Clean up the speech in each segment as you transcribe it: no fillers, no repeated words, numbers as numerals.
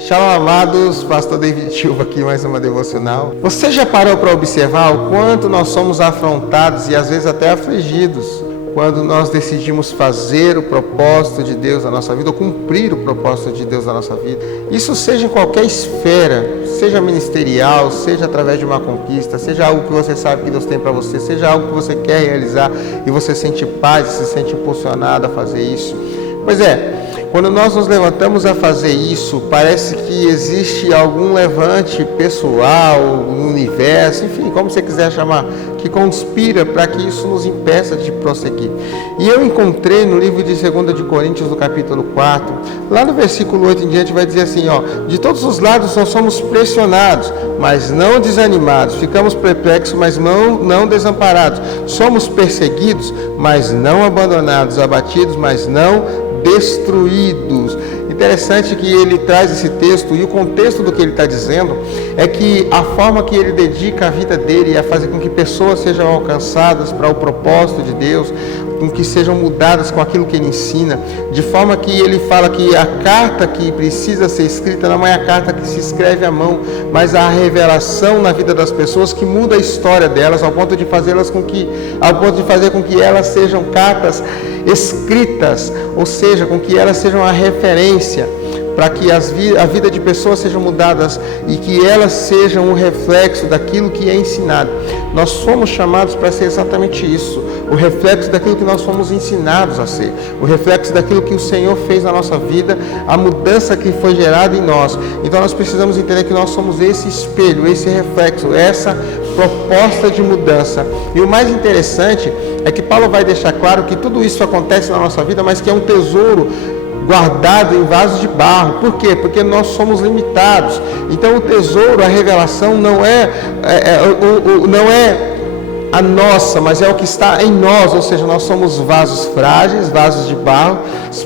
Shalom, amados, pastor David Silva aqui, mais uma devocional. Você já parou para observar o quanto nós somos afrontados e às vezes até afligidos quando nós decidimos fazer o propósito de Deus na nossa vida ou cumprir o propósito de Deus na nossa vida? Isso seja em qualquer esfera, seja ministerial, seja através de uma conquista, seja algo que você sabe que Deus tem para você, seja algo que você quer realizar e você sente paz, se sente impulsionado a fazer isso. Pois é, quando nós nos levantamos a fazer isso, parece que existe algum levante pessoal, no universo, enfim, como você quiser chamar, que conspira para que isso nos impeça de prosseguir. E eu encontrei no livro de 2 de Coríntios, no capítulo 4, lá no versículo 8 em diante, vai dizer assim, de todos os lados nós somos pressionados, mas não desanimados, ficamos perplexos, mas não desamparados, somos perseguidos, mas não abandonados, abatidos, mas não destruídos. Interessante que ele traz esse texto, e o contexto do que ele está dizendo é que a forma que ele dedica a vida dele a fazer com que pessoas sejam alcançadas para o propósito de Deus, com que sejam mudadas com aquilo que ele ensina, de forma que ele fala que a carta que precisa ser escrita não é a carta que se escreve à mão, mas a revelação na vida das pessoas que muda a história delas ao ponto de fazer com que elas sejam cartas escritas, ou seja, com que elas sejam a referência para que a vida de pessoas sejam mudadas e que elas sejam um reflexo daquilo que é ensinado. Nós somos chamados para ser exatamente isso, o reflexo daquilo que nós fomos ensinados a ser, o reflexo daquilo que o Senhor fez na nossa vida, a mudança que foi gerada em nós. Então nós precisamos entender que nós somos esse espelho, esse reflexo, essa proposta de mudança. E o mais interessante é que Paulo vai deixar claro que tudo isso acontece na nossa vida, mas que é um tesouro guardado em vasos de barro. Por quê? Porque nós somos limitados. Então o tesouro, a revelação não é a nossa, mas é o que está em nós, ou seja, nós somos vasos frágeis, vasos de barro,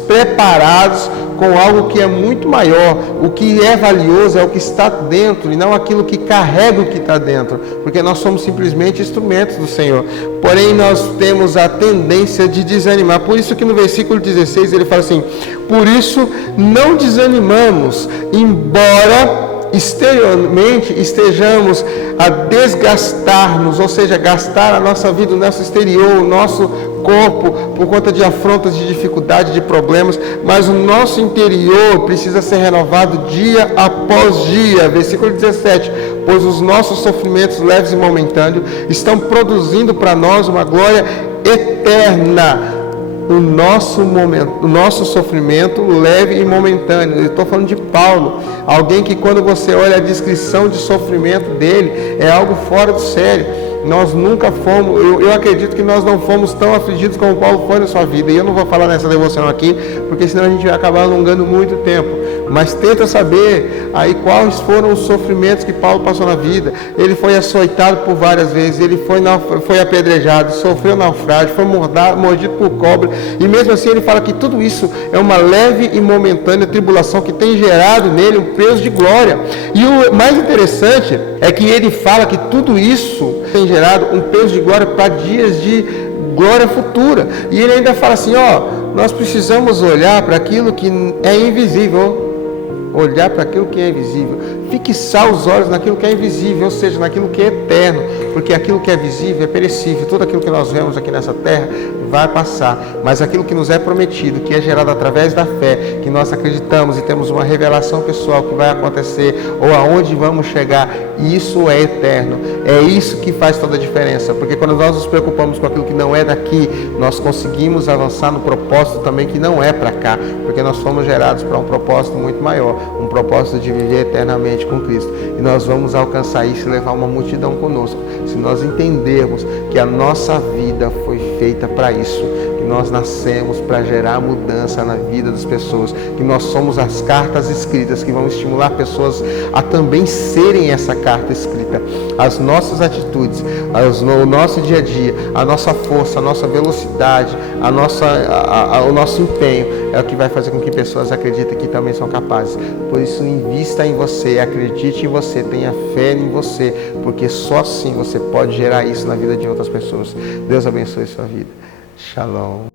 preparados com algo que é muito maior. O que é valioso é o que está dentro e não aquilo que carrega o que está dentro, porque nós somos simplesmente instrumentos do Senhor. Porém, nós temos a tendência de desanimar. Por isso que no versículo 16 ele fala assim: por isso não desanimamos, embora exteriormente estejamos a desgastar-nos, ou seja, gastar a nossa vida, o nosso exterior, o nosso corpo, por conta de afrontas, de dificuldade, de problemas, mas o nosso interior precisa ser renovado dia após dia. Versículo 17: pois os nossos sofrimentos leves e momentâneos estão produzindo para nós uma glória eterna. O nosso sofrimento leve e momentâneo. Eu estou falando de Paulo, alguém que quando você olha a descrição de sofrimento dele, é algo fora do sério. Nós nunca fomos, eu acredito que nós não fomos tão afligidos como Paulo foi na sua vida. E eu não vou falar nessa devoção aqui, porque senão a gente vai acabar alongando muito tempo. Mas tenta saber aí quais foram os sofrimentos que Paulo passou na vida. Ele foi açoitado por várias vezes, ele foi apedrejado, sofreu naufrágio, foi mordido por cobra. E mesmo assim ele fala que tudo isso é uma leve e momentânea tribulação que tem gerado nele um peso de glória. E o mais interessante é que ele fala que tudo isso tem gerado um peso de glória para dias de glória futura. E ele ainda fala assim, nós precisamos olhar para aquilo que é invisível. Olhar para aquilo que é invisível, fixar os olhos naquilo que é invisível, ou seja, naquilo que é eterno, porque aquilo que é visível é perecível. Tudo aquilo que nós vemos aqui nessa terra vai passar, mas aquilo que nos é prometido, que é gerado através da fé, que nós acreditamos e temos uma revelação pessoal que vai acontecer, ou aonde vamos chegar, isso é eterno. É isso que faz toda a diferença, porque quando nós nos preocupamos com aquilo que não é daqui, nós conseguimos avançar no propósito também que não é para cá, porque nós fomos gerados para um propósito muito maior, um propósito de viver eternamente com Cristo, e nós vamos alcançar isso e levar uma multidão conosco, se nós entendermos que a nossa vida foi feita para isso, que nós nascemos para gerar mudança na vida das pessoas, que nós somos as cartas escritas que vão estimular pessoas a também serem essa carta escrita. As nossas atitudes, o nosso dia a dia, a nossa força, a nossa velocidade, o nosso empenho é o que vai fazer com que pessoas acreditem que também são capazes. Por isso, invista em você, acredite em você, tenha fé em você, porque só assim você pode gerar isso na vida de outras pessoas. Deus abençoe sua vida. Shalom.